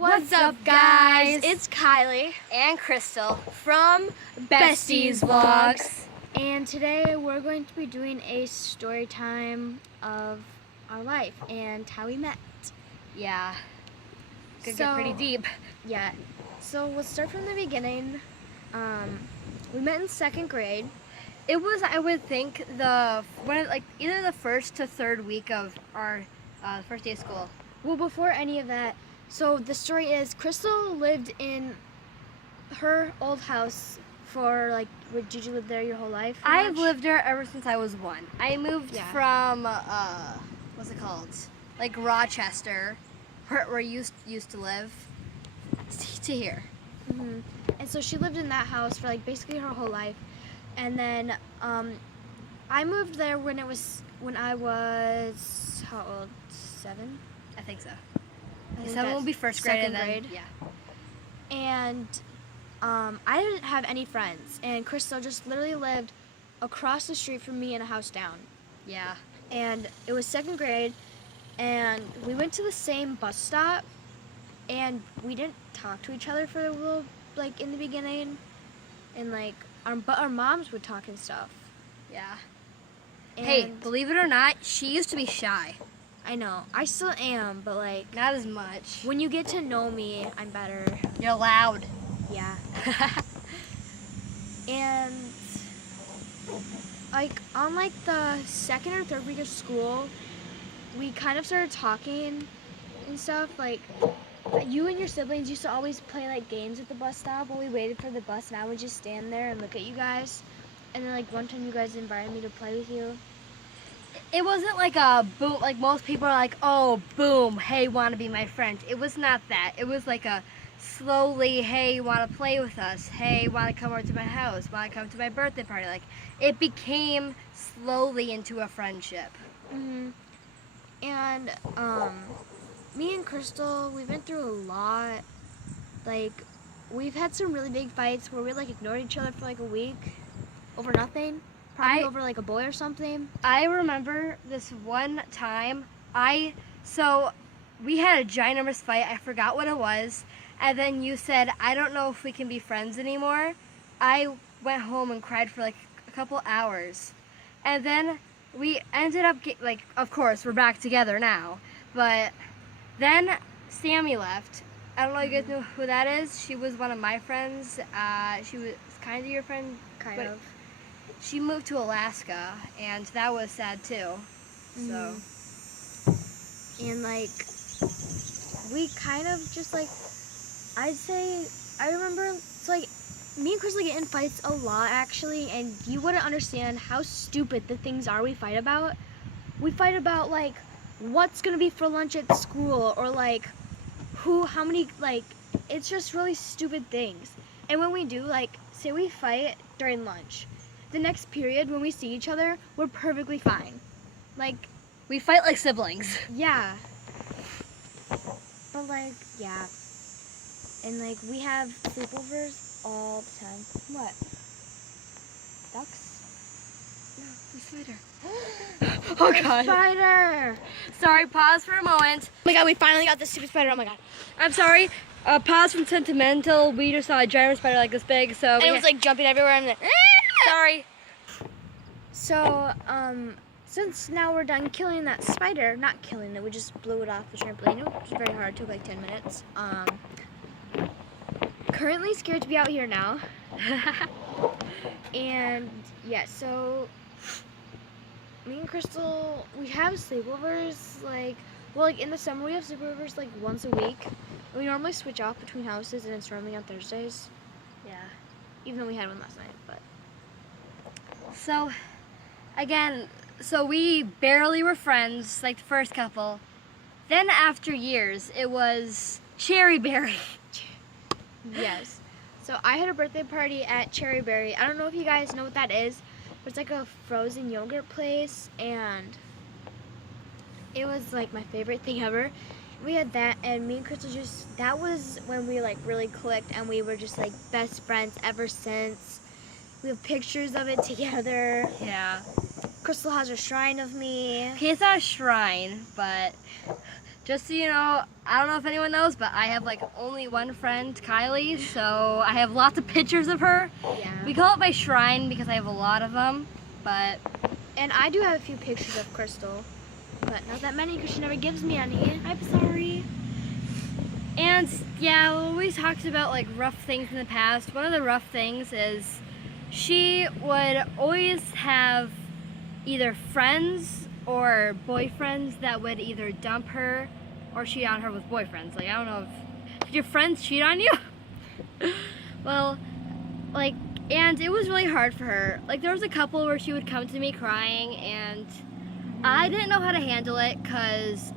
What's up, guys? It's Kylie and Crystal from Besties Vlogs. And today we're going to be doing a story time of our life and how we met. Yeah, could So- get pretty deep. Yeah. So we'll start from the beginning. We met in second grade. It was, I would think, either the first to third week of our first day of school. Well, before any of that, so the story is Crystal lived in her old house for did you live there your whole life? pretty I've much? lived there ever since I was 1. I moved Yeah. from what's it called? Like Rochester, where I used to live, to here. Mhm. And so she lived in that house for basically her whole life. And then I moved there when I was how old? 7? I think so. I think 7 will that's be first grade, second and then grade. yeah. And I didn't have any friends, and Crystal just literally lived across the street from me in a house down. Yeah. And it was second grade, and we went to the same bus stop, and we didn't talk to each other for a little, in the beginning, and but our moms would talk and stuff. Yeah. And Hey, believe it or not, she used to be shy. I know, I still am, but Not as much. when you get to know me, I'm better. You're loud. Yeah. And on the second or third week of school, we kind of started talking and stuff. You and your siblings used to always play games at the bus stop while we waited for the bus, and I would just stand there and look at you guys. And then one time you guys invited me to play with you. It wasn't like a boom, most people are like, oh, boom, hey, want to be my friend. It was not that. It was a slowly, hey, want to play with us? Hey, want to come over to my house? Want to come to my birthday party? It became slowly into a friendship. Mhm. And me and Crystal, we've been through a lot. We've had some really big fights where we ignored each other for a week over nothing. Probably over a boy or something. I remember this one time, we had a ginormous fight. I forgot what it was. And then you said, I don't know if we can be friends anymore. I went home and cried for a couple hours. And then we ended up, of course, we're back together now. But then Sammy left. I don't know if you guys know who that is. She was one of my friends. She was kind of your friend. Kind of. She moved to Alaska, and that was sad too. So. And we kind of just I'd say, I remember it's me and Crystal get in fights a lot actually, and you wouldn't understand how stupid the things are we fight about. We fight about what's gonna be for lunch at school, or how many, it's just really stupid things. And when we do, say we fight during lunch, the next period when we see each other, we're perfectly fine. We fight like siblings. Yeah. But yeah. And we have sleepovers all the time. What? Ducks? No, the spider. Oh god. Spider! Sorry, pause for a moment. Oh my god, we finally got this stupid spider. Oh my god. I'm sorry. Pause from sentimental. We just saw a giant spider this big, so And it was jumping everywhere. I'm sorry. So, since now we're done killing that spider, not killing it, we just blew it off the trampoline. It was very hard, it took 10 minutes. Currently scared to be out here now. And yeah, so me and Crystal, we have sleepovers, in the summer we have sleepovers once a week. We normally switch off between houses, and it's normally on Thursdays. Yeah. Even though we had one last night, but. So, again, we barely were friends, the first couple. Then after years, it was Cherry Berry. Yes. So I had a birthday party at Cherry Berry. I don't know if you guys know what that is, but it's a frozen yogurt place, and it was my favorite thing ever. We had that, and me and Crystal that was when we really clicked, and we were just best friends ever since. We have pictures of it together. Yeah. Crystal has a shrine of me. Okay, it's not a shrine, but just so you know, I don't know if anyone knows, but I have like only one friend, Kylie, so I have lots of pictures of her. Yeah. We call it my shrine because I have a lot of them, but And I do have a few pictures of Crystal, but not that many because she never gives me any. I'm sorry. and yeah, we always talked about like rough things in the past. One of the rough things is she would always have either friends or boyfriends that would either dump her or cheat on her with boyfriends. Like, I don't know if did your friends cheat on you? Well, like, and it was really hard for her. Like, there was a couple where she would come to me crying, and I didn't know how to handle it because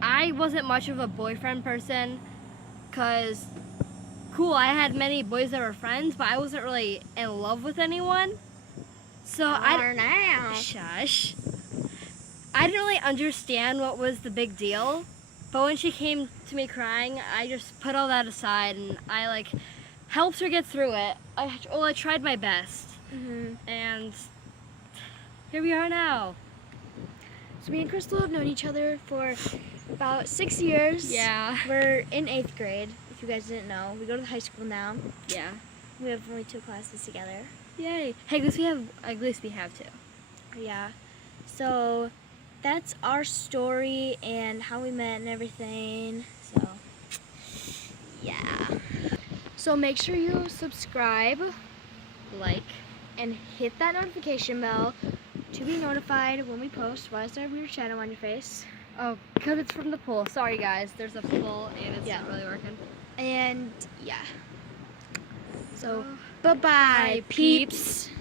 I wasn't much of a boyfriend person. Because, cool, I had many boys that were friends, but I wasn't really in love with anyone. So now. Shush. I didn't really understand what was the big deal, but when she came to me crying, I just put all that aside and I like helped her get through it. I tried my best, and here we are now. So me and Crystal have known each other for about 6 years. Yeah. We're in 8th grade, if you guys didn't know. We go to high school now. Yeah. We have only 2 classes together. Yay. Hey, at least we have two. Yeah. So that's our story and how we met and everything. So yeah. So make sure you subscribe Like. and hit that notification bell to be notified when we post. Why is there a weird shadow on your face? Oh, because it's from the pool. Sorry, guys. There's a pool and it's Yeah. not really working. And yeah. So Bye, bye-bye, peeps. peeps.